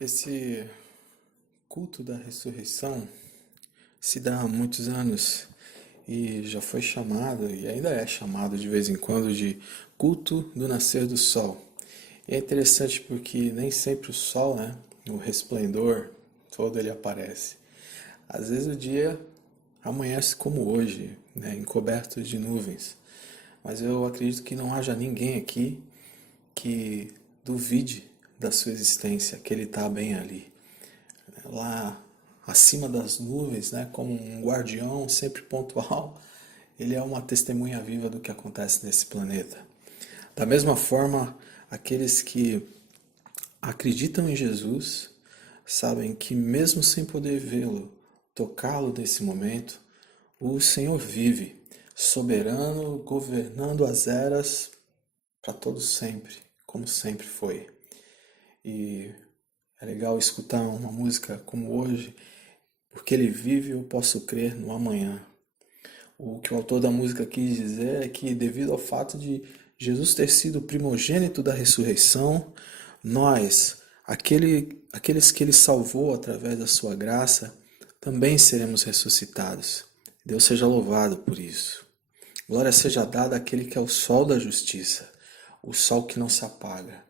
Esse culto da ressurreição se dá há muitos anos e já foi chamado, e ainda é chamado de vez em quando, de culto do nascer do sol. E é interessante porque nem sempre o sol, né, o resplendor todo ele aparece. Às vezes o dia amanhece como hoje, né, encoberto de nuvens. Mas eu acredito que não haja ninguém aqui que duvide da sua existência, que ele está bem ali. Lá acima das nuvens, né, como um guardião sempre pontual, ele é uma testemunha viva do que acontece nesse planeta. Da mesma forma, aqueles que acreditam em Jesus sabem que mesmo sem poder vê-lo, tocá-lo nesse momento, o Senhor vive, soberano, governando as eras para todos sempre, como sempre foi. E é legal escutar uma música como hoje, porque ele vive, eu posso crer no amanhã. O que o autor da música quis dizer é que, devido ao fato de Jesus ter sido o primogênito da ressurreição, nós, aqueles que ele salvou através da sua graça, também seremos ressuscitados. Deus seja louvado por isso. Glória seja dada àquele que é o sol da justiça, o sol que não se apaga.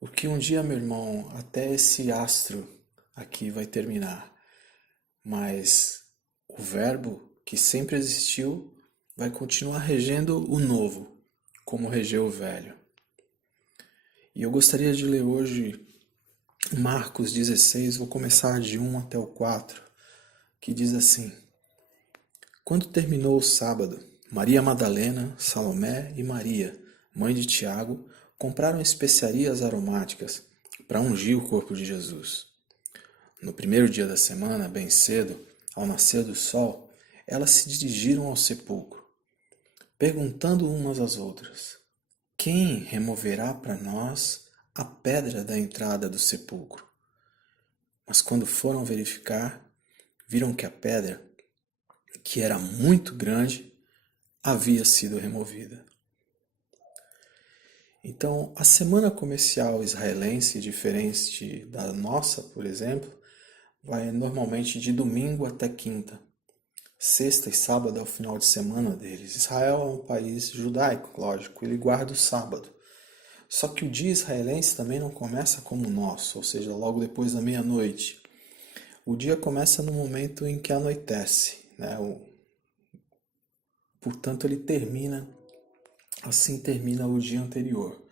Porque um dia, meu irmão, até esse astro aqui vai terminar, mas o Verbo que sempre existiu vai continuar regendo o novo, como regeu o velho. E eu gostaria de ler hoje Marcos 16, vou começar de 1 até o 4, que diz assim: Quando terminou o sábado, Maria Madalena, Salomé e Maria, mãe de Tiago, compraram especiarias aromáticas para ungir o corpo de Jesus. No primeiro dia da semana, bem cedo, ao nascer do sol, elas se dirigiram ao sepulcro, perguntando umas às outras: Quem removerá para nós a pedra da entrada do sepulcro? Mas quando foram verificar, viram que a pedra, que era muito grande, havia sido removida. Então, a semana comercial israelense, diferente da nossa, por exemplo, vai normalmente de domingo até quinta. Sexta e sábado é o final de semana deles. Israel é um país judaico, lógico, ele guarda o sábado. Só que o dia israelense também não começa como o nosso, ou seja, logo depois da meia-noite. O dia começa no momento em que anoitece, né? Portanto, ele termina, assim termina o dia anterior.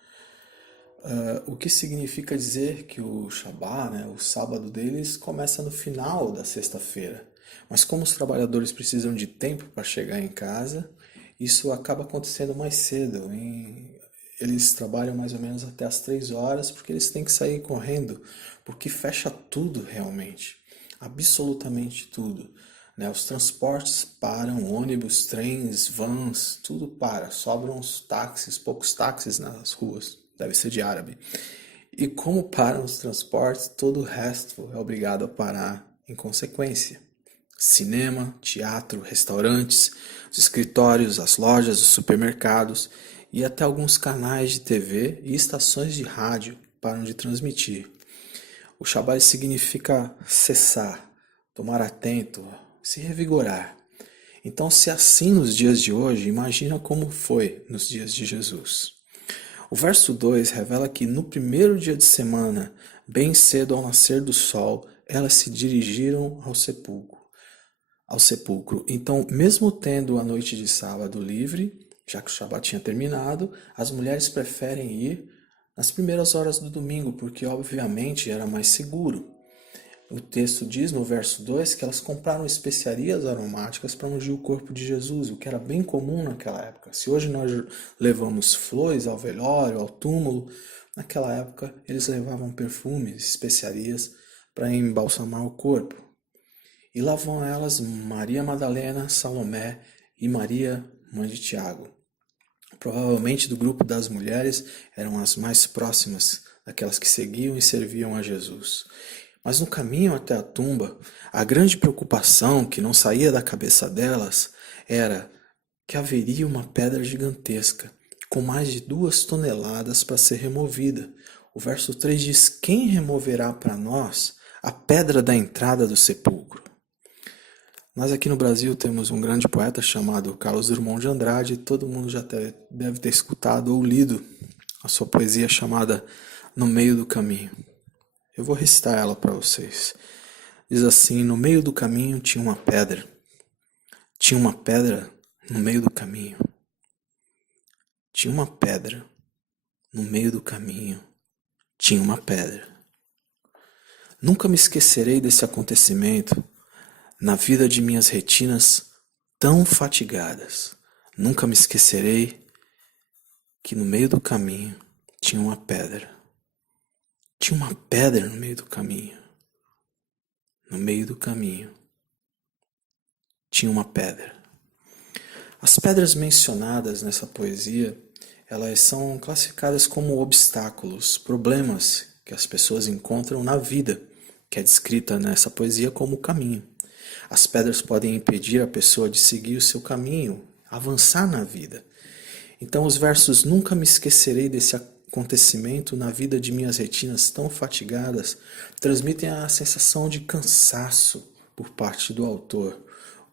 O que significa dizer que o Shabá, né, o sábado deles, começa no final da sexta-feira. Mas como os trabalhadores precisam de tempo para chegar em casa, isso acaba acontecendo mais cedo. Eles trabalham mais ou menos até as 3 horas, porque eles têm que sair correndo, porque fecha tudo realmente, absolutamente tudo. Né? Os transportes param, ônibus, trens, vans, tudo para. Sobram os táxis, poucos táxis nas ruas, deve ser de árabe. E como param os transportes, todo o resto é obrigado a parar em consequência. Cinema, teatro, restaurantes, os escritórios, as lojas, os supermercados e até alguns canais de TV e estações de rádio param de transmitir. O Shabbat significa cessar, tomar atento, se revigorar. Então, se é assim nos dias de hoje, imagina como foi nos dias de Jesus. O verso 2 revela que no primeiro dia de semana, bem cedo ao nascer do sol, elas se dirigiram ao sepulcro. Então, mesmo tendo a noite de sábado livre, já que o Shabat tinha terminado, as mulheres preferem ir nas primeiras horas do domingo, porque obviamente era mais seguro. O texto diz no verso 2 que elas compraram especiarias aromáticas para ungir o corpo de Jesus, o que era bem comum naquela época. Se hoje nós levamos flores ao velório, ao túmulo, naquela época eles levavam perfumes, especiarias para embalsamar o corpo. E lá vão elas, Maria Madalena, Salomé e Maria, mãe de Tiago. Provavelmente do grupo das mulheres eram as mais próximas, daquelas que seguiam e serviam a Jesus. Mas no caminho até a tumba, a grande preocupação que não saía da cabeça delas era que haveria uma pedra gigantesca, com mais de 2 toneladas para ser removida, O verso 3 diz: quem removerá para nós a pedra da entrada do sepulcro? Nós aqui no Brasil temos um grande poeta chamado Carlos Drummond de Andrade. Todo mundo já deve ter escutado ou lido a sua poesia chamada No Meio do Caminho. Eu vou recitar ela para vocês. Diz assim: no meio do caminho tinha uma pedra. Tinha uma pedra no meio do caminho. Tinha uma pedra no meio do caminho. Tinha uma pedra. Nunca me esquecerei desse acontecimento na vida de minhas retinas tão fatigadas. Nunca me esquecerei que no meio do caminho tinha uma pedra. Tinha uma pedra no meio do caminho. No meio do caminho tinha uma pedra. As pedras mencionadas nessa poesia, elas são classificadas como obstáculos, problemas que as pessoas encontram na vida, que é descrita nessa poesia como caminho. As pedras podem impedir a pessoa de seguir o seu caminho, avançar na vida. Então os versos nunca me esquecerei desse acontecimento na vida de minhas retinas tão fatigadas transmitem a sensação de cansaço por parte do autor,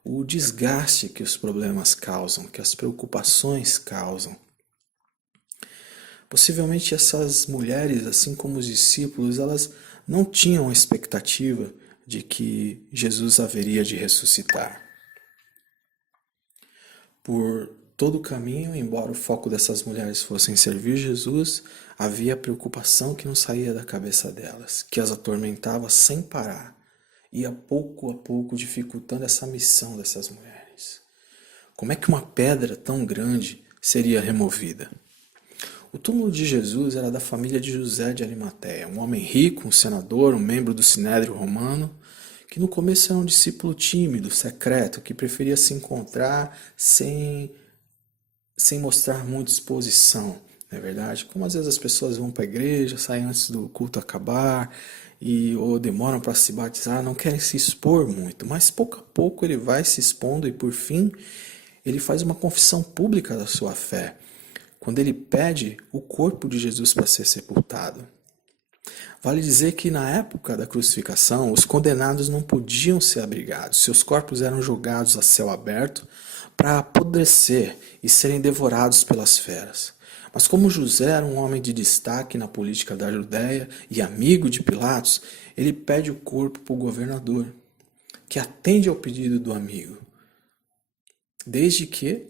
o desgaste que os problemas causam, que as preocupações causam. Possivelmente essas mulheres, assim como os discípulos, elas não tinham a expectativa de que Jesus haveria de ressuscitar. Por todo o caminho, embora o foco dessas mulheres fossem servir Jesus, havia preocupação que não saía da cabeça delas, que as atormentava sem parar, e a pouco dificultando essa missão dessas mulheres. Como é que uma pedra tão grande seria removida? O túmulo de Jesus era da família de José de Arimateia, um homem rico, um senador, um membro do Sinédrio Romano, que no começo era um discípulo tímido, secreto, que preferia se encontrar sem mostrar muita exposição, não é verdade? Como às vezes as pessoas vão para a igreja, saem antes do culto acabar, ou demoram para se batizar, não querem se expor muito, mas pouco a pouco ele vai se expondo e por fim ele faz uma confissão pública da sua fé, quando ele pede o corpo de Jesus para ser sepultado. Vale dizer que na época da crucificação, os condenados não podiam ser abrigados. Seus corpos eram jogados a céu aberto para apodrecer e serem devorados pelas feras. Mas como José era um homem de destaque na política da Judéia e amigo de Pilatos, ele pede o corpo para o governador, que atende ao pedido do amigo, desde que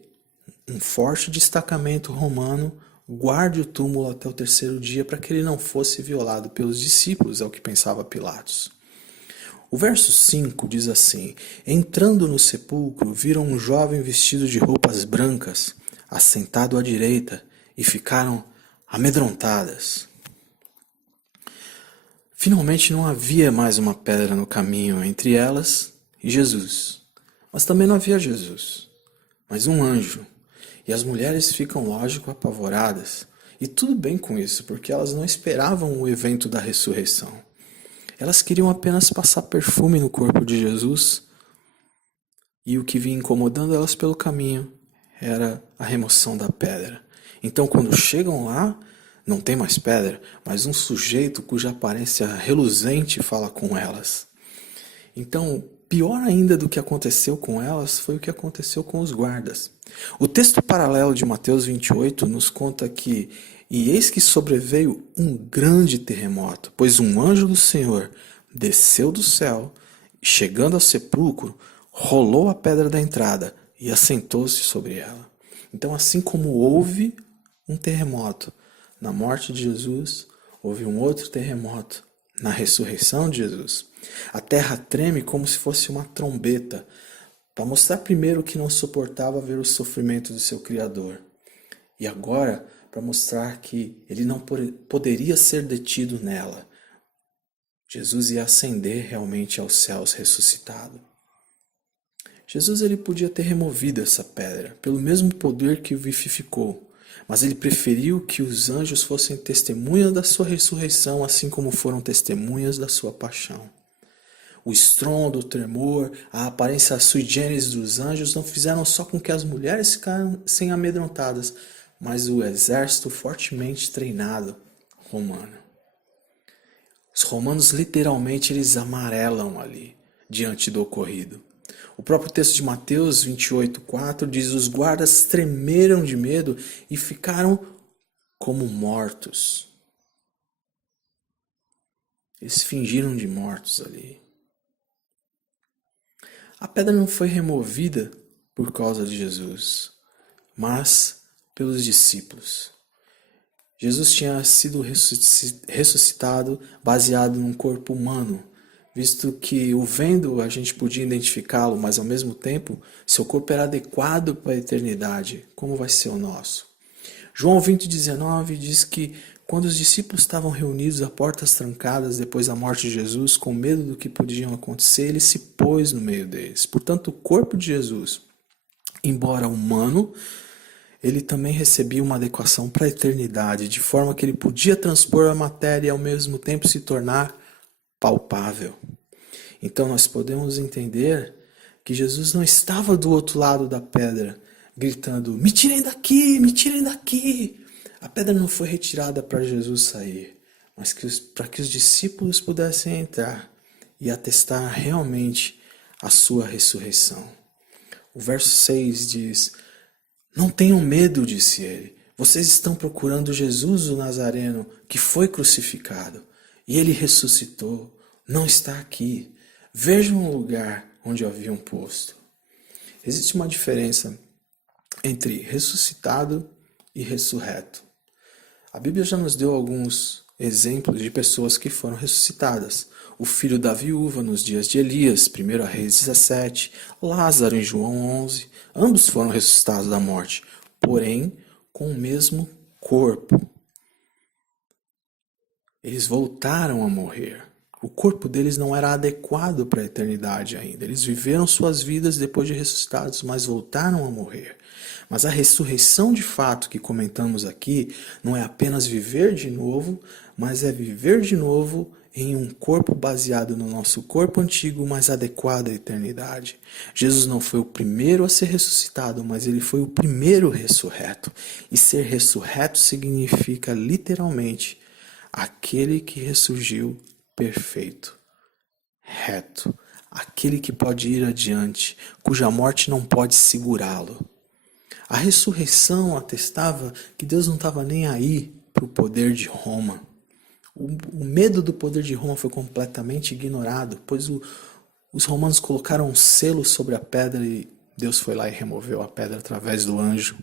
um forte destacamento romano guarde o túmulo até o terceiro dia para que ele não fosse violado pelos discípulos, é o que pensava Pilatos. O verso 5 diz assim: entrando no sepulcro, viram um jovem vestido de roupas brancas, assentado à direita, e ficaram amedrontadas. Finalmente não havia mais uma pedra no caminho entre elas e Jesus. Mas também não havia Jesus, mas um anjo. E as mulheres ficam, lógico, apavoradas. E tudo bem com isso, porque elas não esperavam o evento da ressurreição. Elas queriam apenas passar perfume no corpo de Jesus. E o que vinha incomodando elas pelo caminho era a remoção da pedra. Então, quando chegam lá, não tem mais pedra, mas um sujeito cuja aparência reluzente fala com elas. Então, pior ainda do que aconteceu com elas foi o que aconteceu com os guardas. O texto paralelo de Mateus 28 nos conta que e eis que sobreveio um grande terremoto, pois um anjo do Senhor desceu do céu, e chegando ao sepulcro, rolou a pedra da entrada e assentou-se sobre ela. Então, assim como houve um terremoto na morte de Jesus, houve um outro terremoto na ressurreição de Jesus. A terra treme como se fosse uma trombeta, para mostrar primeiro que não suportava ver o sofrimento do seu Criador. E agora, para mostrar que ele não poderia ser detido nela. Jesus ia ascender realmente aos céus ressuscitado. Jesus ele podia ter removido essa pedra, pelo mesmo poder que o vivificou, mas ele preferiu que os anjos fossem testemunhas da sua ressurreição, assim como foram testemunhas da sua paixão. O estrondo, o tremor, a aparência sui generis dos anjos não fizeram só com que as mulheres ficassem amedrontadas, mas o exército fortemente treinado romano. Os romanos literalmente eles amarelam ali diante do ocorrido. O próprio texto de Mateus 28:4 diz: os guardas tremeram de medo e ficaram como mortos. Eles fingiram de mortos ali. A pedra não foi removida por causa de Jesus, mas pelos discípulos. Jesus tinha sido ressuscitado baseado num corpo humano, visto que o vendo a gente podia identificá-lo, mas ao mesmo tempo seu corpo era adequado para a eternidade, como vai ser o nosso. João 20:19 diz que quando os discípulos estavam reunidos a portas trancadas depois da morte de Jesus, com medo do que podia acontecer, ele se pôs no meio deles. Portanto, o corpo de Jesus, embora humano, ele também recebia uma adequação para a eternidade, de forma que ele podia transpor a matéria e ao mesmo tempo se tornar palpável. Então nós podemos entender que Jesus não estava do outro lado da pedra, gritando: me tirem daqui, me tirem daqui. A pedra não foi retirada para Jesus sair, mas para que os discípulos pudessem entrar e atestar realmente a sua ressurreição. O verso 6 diz: não tenham medo, disse ele. Vocês estão procurando Jesus o Nazareno, que foi crucificado. E ele ressuscitou. Não está aqui. Vejam o lugar onde o haviam posto. Existe uma diferença entre ressuscitado e ressurreto. A Bíblia já nos deu alguns exemplos de pessoas que foram ressuscitadas. O filho da viúva nos dias de Elias, 1 Reis 17, Lázaro em João 11, ambos foram ressuscitados da morte, porém com o mesmo corpo. Eles voltaram a morrer. O corpo deles não era adequado para a eternidade ainda. Eles viveram suas vidas depois de ressuscitados, mas voltaram a morrer. Mas a ressurreição de fato que comentamos aqui não é apenas viver de novo, mas é viver de novo em um corpo baseado no nosso corpo antigo, mas adequado à eternidade. Jesus não foi o primeiro a ser ressuscitado, mas ele foi o primeiro ressurreto. E ser ressurreto significa literalmente aquele que ressurgiu perfeito, reto, aquele que pode ir adiante, cuja morte não pode segurá-lo. A ressurreição atestava que Deus não estava nem aí para o poder de Roma. O medo do poder de Roma foi completamente ignorado, pois os romanos colocaram um selo sobre a pedra e Deus foi lá e removeu a pedra através do anjo.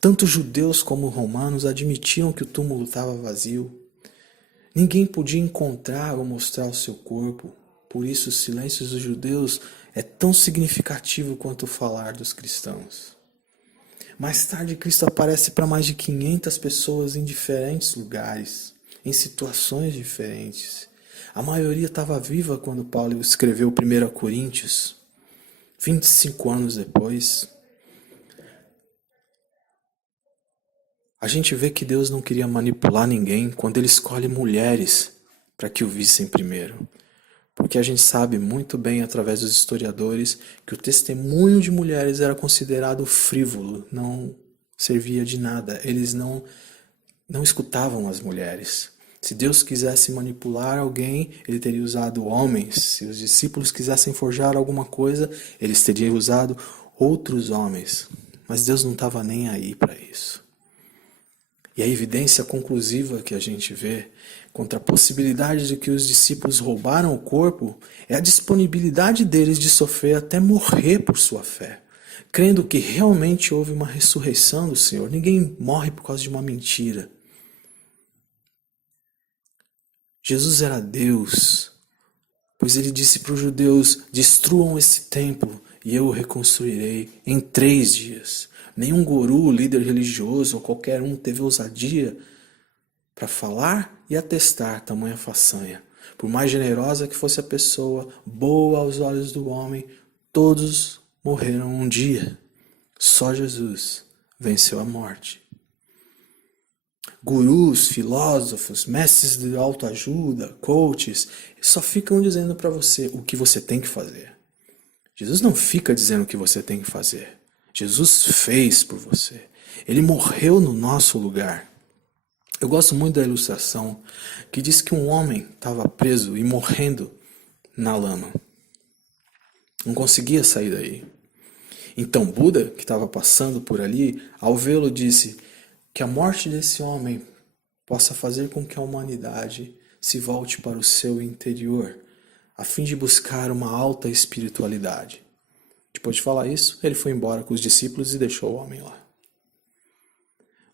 Tanto judeus como romanos admitiam que o túmulo estava vazio. Ninguém podia encontrar ou mostrar o seu corpo, por isso o silêncio dos judeus é tão significativo quanto o falar dos cristãos. Mais tarde, Cristo aparece para mais de 500 pessoas em diferentes lugares, em situações diferentes. A maioria estava viva quando Paulo escreveu 1 Coríntios, 25 anos depois. A gente vê que Deus não queria manipular ninguém quando ele escolhe mulheres para que o vissem primeiro. Porque a gente sabe muito bem, através dos historiadores, que o testemunho de mulheres era considerado frívolo, não servia de nada. Eles não escutavam as mulheres. Se Deus quisesse manipular alguém, ele teria usado homens. Se os discípulos quisessem forjar alguma coisa, eles teriam usado outros homens. Mas Deus não estava nem aí para isso. E a evidência conclusiva que a gente vê contra a possibilidade de que os discípulos roubaram o corpo é a disponibilidade deles de sofrer até morrer por sua fé, crendo que realmente houve uma ressurreição do Senhor. Ninguém morre por causa de uma mentira. Jesus era Deus, pois ele disse para os judeus: destruam esse templo e eu o reconstruirei em 3 dias. Nenhum guru, líder religioso ou qualquer um teve ousadia para falar e atestar tamanha façanha. Por mais generosa que fosse a pessoa, boa aos olhos do homem, todos morreram um dia. Só Jesus venceu a morte. Gurus, filósofos, mestres de autoajuda, coaches, só ficam dizendo para você o que você tem que fazer. Jesus não fica dizendo o que você tem que fazer. Jesus fez por você. Ele morreu no nosso lugar. Eu gosto muito da ilustração que diz que um homem estava preso e morrendo na lama. Não conseguia sair daí. Então Buda, que estava passando por ali, ao vê-lo disse que a morte desse homem possa fazer com que a humanidade se volte para o seu interior, a fim de buscar uma alta espiritualidade. Depois de falar isso, ele foi embora com os discípulos e deixou o homem lá.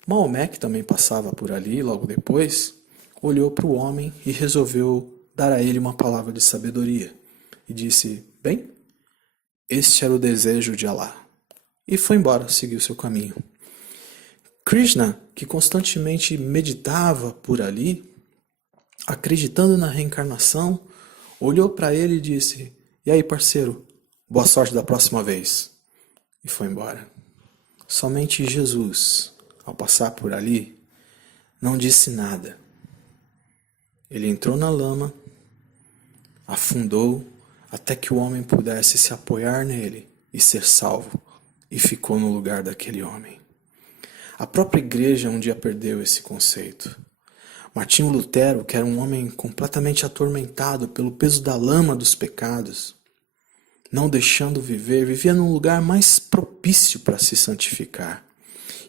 Maomé, que também passava por ali logo depois, olhou para o homem e resolveu dar a ele uma palavra de sabedoria. E disse: bem, este era o desejo de Alá. E foi embora, seguiu seu caminho. Krishna, que constantemente meditava por ali, acreditando na reencarnação, olhou para ele e disse: e aí, parceiro, boa sorte da próxima vez. E foi embora. Somente Jesus, ao passar por ali, não disse nada. Ele entrou na lama, afundou até que o homem pudesse se apoiar nele e ser salvo, e ficou no lugar daquele homem. A própria igreja um dia perdeu esse conceito. Martinho Lutero, que era um homem completamente atormentado pelo peso da lama dos pecados, não deixando viver, vivia num lugar mais propício para se santificar.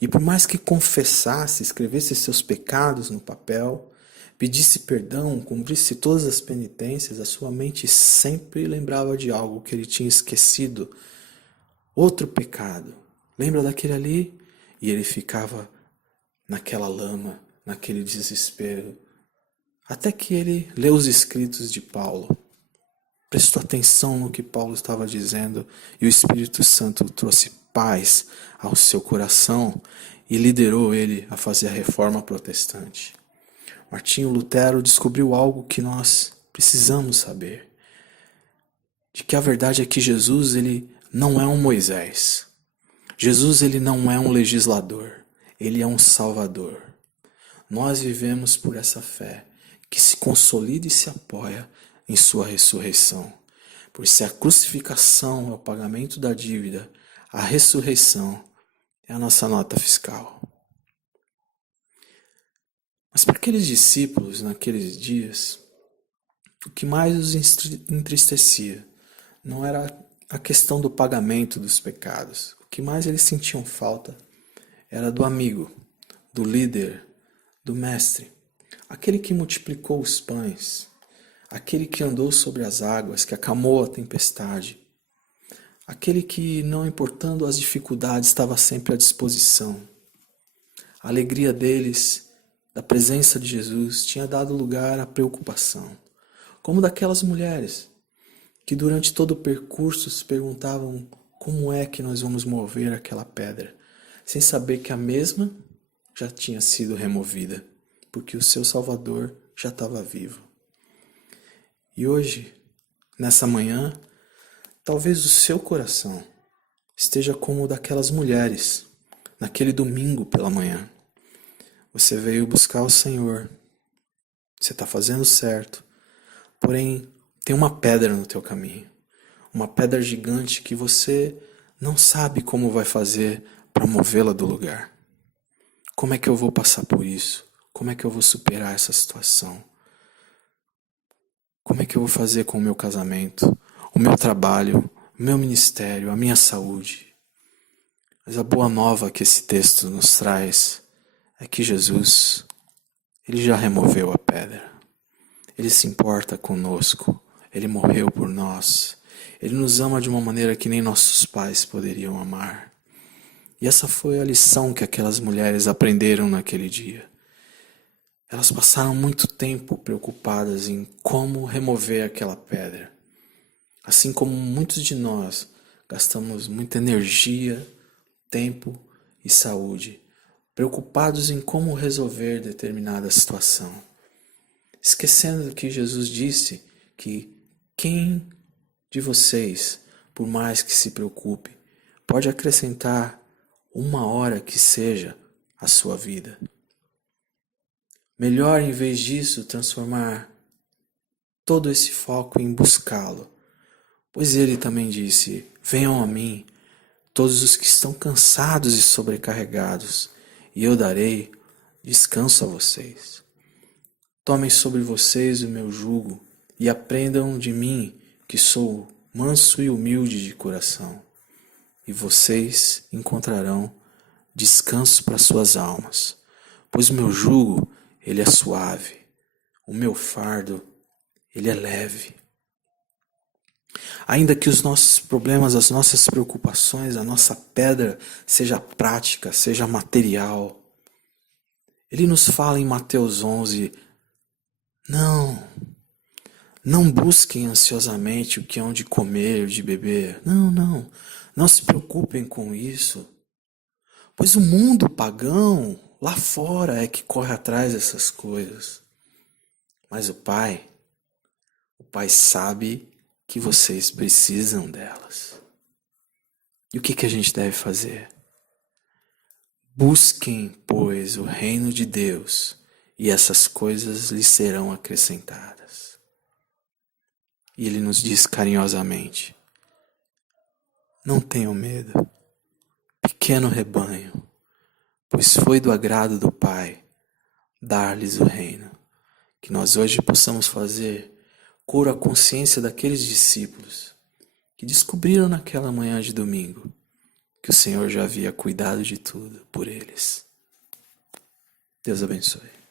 E por mais que confessasse, escrevesse seus pecados no papel, pedisse perdão, cumprisse todas as penitências, a sua mente sempre lembrava de algo que ele tinha esquecido. Outro pecado. Lembra daquele ali? E ele ficava naquela lama, naquele desespero. Até que ele leu os escritos de Paulo. Prestou atenção no que Paulo estava dizendo e o Espírito Santo trouxe paz ao seu coração e liderou ele a fazer a reforma protestante. Martinho Lutero descobriu algo que nós precisamos saber. De que a verdade é que Jesus ele não é um Moisés. Jesus ele não é um legislador. Ele é um salvador. Nós vivemos por essa fé que se consolida e se apoia em sua ressurreição. Por se a crucificação é o pagamento da dívida, a ressurreição é a nossa nota fiscal. Mas para aqueles discípulos naqueles dias, o que mais os entristecia não era a questão do pagamento dos pecados. O que mais eles sentiam falta era do amigo, do líder, do mestre, aquele que multiplicou os pães, aquele que andou sobre as águas, que acalmou a tempestade, aquele que, não importando as dificuldades, estava sempre à disposição. A alegria deles, da presença de Jesus, tinha dado lugar à preocupação, como daquelas mulheres que durante todo o percurso se perguntavam como é que nós vamos mover aquela pedra, sem saber que a mesma já tinha sido removida, porque o seu Salvador já estava vivo. E hoje, nessa manhã, talvez o seu coração esteja como o daquelas mulheres, naquele domingo pela manhã. Você veio buscar o Senhor, você está fazendo certo, porém tem uma pedra no teu caminho, uma pedra gigante que você não sabe como vai fazer para movê-la do lugar. Como é que eu vou passar por isso? Como é que eu vou superar essa situação? Como é que eu vou fazer com o meu casamento, o meu trabalho, o meu ministério, a minha saúde? Mas a boa nova que esse texto nos traz é que Jesus, ele já removeu a pedra. Ele se importa conosco. Ele morreu por nós. Ele nos ama de uma maneira que nem nossos pais poderiam amar. E essa foi a lição que aquelas mulheres aprenderam naquele dia. Elas passaram muito tempo preocupadas em como remover aquela pedra. Assim como muitos de nós gastamos muita energia, tempo e saúde, preocupados em como resolver determinada situação. Esquecendo que Jesus disse que quem de vocês, por mais que se preocupe, pode acrescentar 1 hora que seja à sua vida. Melhor, em vez disso, transformar todo esse foco em buscá-lo. Pois ele também disse: venham a mim, todos os que estão cansados e sobrecarregados, e eu darei descanso a vocês. Tomem sobre vocês o meu jugo e aprendam de mim, que sou manso e humilde de coração, e vocês encontrarão descanso para suas almas, pois o meu jugo, ele é suave, o meu fardo, ele é leve. Ainda que os nossos problemas, as nossas preocupações, a nossa pedra seja prática, seja material, ele nos fala em Mateus 11, não busquem ansiosamente o que hão de comer, de beber. Não se preocupem com isso. Pois o mundo pagão lá fora é que corre atrás dessas coisas. Mas o Pai sabe que vocês precisam delas. E o que a gente deve fazer? Busquem, pois, o reino de Deus, e essas coisas lhes serão acrescentadas. E ele nos diz carinhosamente: não tenham medo, pequeno rebanho, pois foi do agrado do Pai dar-lhes o reino. Que nós hoje possamos fazer coro à consciência daqueles discípulos que descobriram naquela manhã de domingo que o Senhor já havia cuidado de tudo por eles. Deus abençoe.